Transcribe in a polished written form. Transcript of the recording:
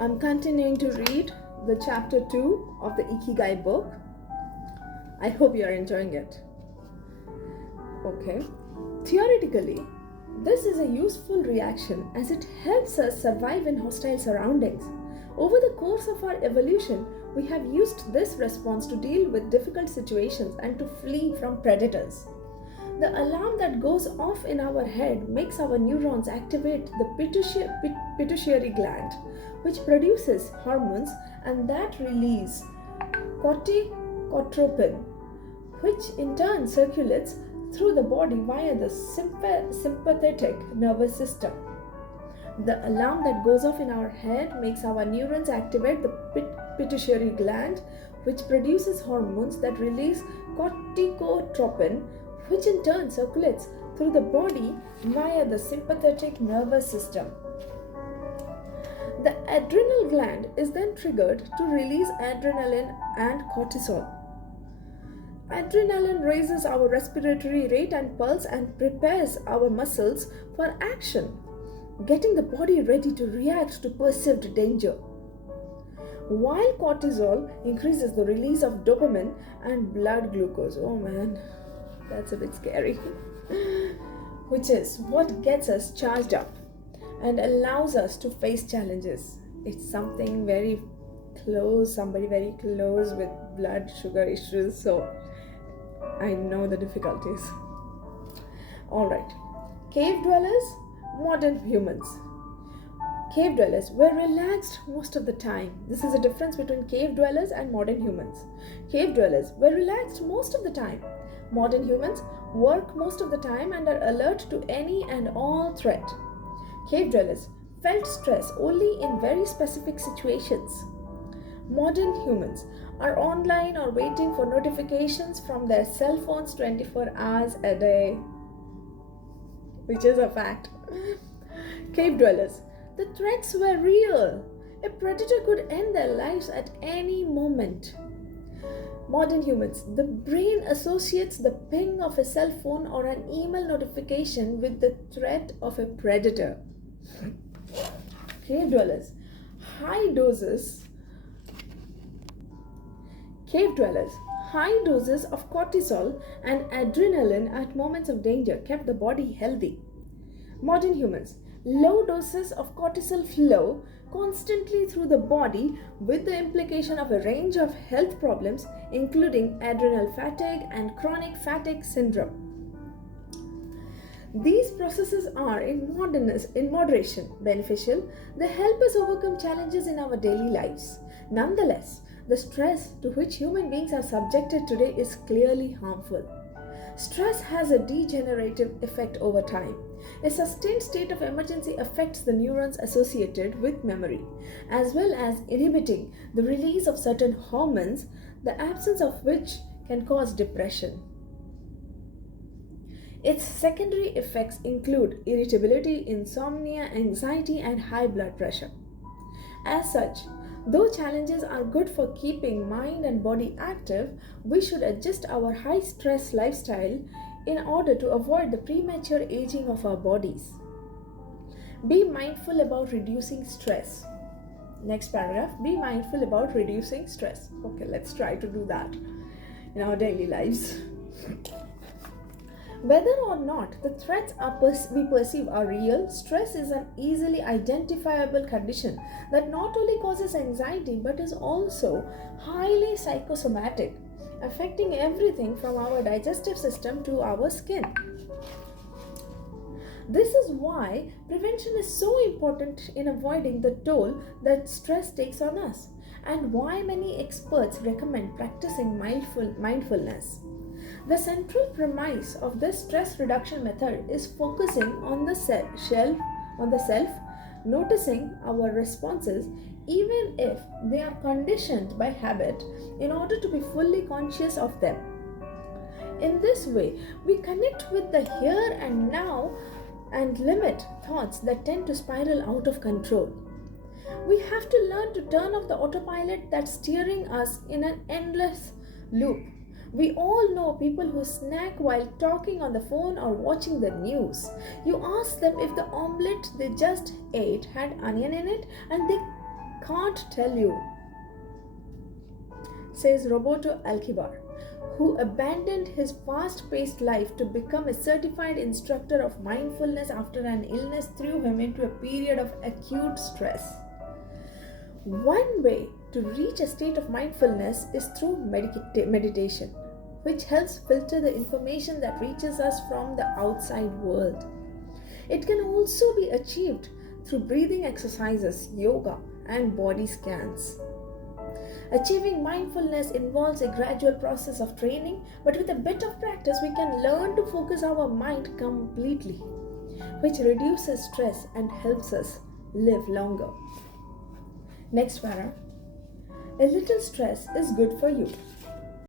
I'm continuing to read the chapter 2 of the Ikigai book. I hope you are enjoying it. Okay. Theoretically, this is a useful reaction as it helps us survive in hostile surroundings. Over the course of our evolution, we have used this response to deal with difficult situations and to flee from predators. The alarm that goes off in our head makes our neurons activate the pituitary gland, which produces hormones, and that release corticotropin, which in turn circulates through the body via the sympathetic nervous system. The alarm that goes off in our head makes our neurons activate the pituitary gland, which produces hormones that release corticotropin, which in turn circulates through the body via the sympathetic nervous system. The adrenal gland is then triggered to release adrenaline and cortisol. Adrenaline raises our respiratory rate and pulse and prepares our muscles for action, getting the body ready to react to perceived danger. While cortisol increases the release of dopamine and blood glucose. Oh man, that's a bit scary. Which is what gets us charged up and allows us to face challenges. It's something very close, somebody very close with blood sugar issues, so I know the difficulties. Alright, cave dwellers, modern humans. Cave dwellers were relaxed most of the time. This is a difference between cave dwellers and modern humans. Cave dwellers were relaxed most of the time. Modern humans work most of the time and are alert to any and all threat. Cave dwellers felt stress only in very specific situations. Modern humans are online or waiting for notifications from their cell phones 24 hours a day, which is a fact. Cave dwellers, the threats were real. A predator could end their lives at any moment. Modern humans, the brain associates the ping of a cell phone or an email notification with the threat of a predator. Cave dwellers, high doses of cortisol and adrenaline at moments of danger kept the body healthy. Modern humans, low doses of cortisol flow constantly through the body with the implication of a range of health problems including adrenal fatigue and chronic fatigue syndrome. These processes are in moderation beneficial. They help us overcome challenges in our daily lives. Nonetheless, the stress to which human beings are subjected today is clearly harmful. Stress has a degenerative effect over time. A sustained state of emergency affects the neurons associated with memory, as well as inhibiting the release of certain hormones, the absence of which can cause depression. Its secondary effects include irritability, insomnia, anxiety, and high blood pressure. As such, though challenges are good for keeping mind and body active, we should adjust our high-stress lifestyle in order to avoid the premature aging of our bodies. Be mindful about reducing stress. Next paragraph, be mindful about reducing stress. Okay, let's try to do that in our daily lives. Whether or not the threats we perceive are real, stress is an easily identifiable condition that not only causes anxiety but is also highly psychosomatic, affecting everything from our digestive system to our skin. This is why prevention is so important in avoiding the toll that stress takes on us, and why many experts recommend practicing mindfulness. The central premise of this stress reduction method is focusing on the self, noticing our responses even if they are conditioned by habit in order to be fully conscious of them. In this way, we connect with the here and now and limit thoughts that tend to spiral out of control. We have to learn to turn off the autopilot that's steering us in an endless loop. We all know people who snack while talking on the phone or watching the news. You ask them if the omelette they just ate had onion in it, and they can't tell you, says Roberto Alcibar, who abandoned his fast-paced life to become a certified instructor of mindfulness after an illness threw him into a period of acute stress. One way to reach a state of mindfulness is through meditation, which helps filter the information that reaches us from the outside world. It can also be achieved through breathing exercises, yoga, and body scans. Achieving mindfulness involves a gradual process of training, but with a bit of practice, we can learn to focus our mind completely, which reduces stress and helps us live longer. Next para. A little stress is good for you.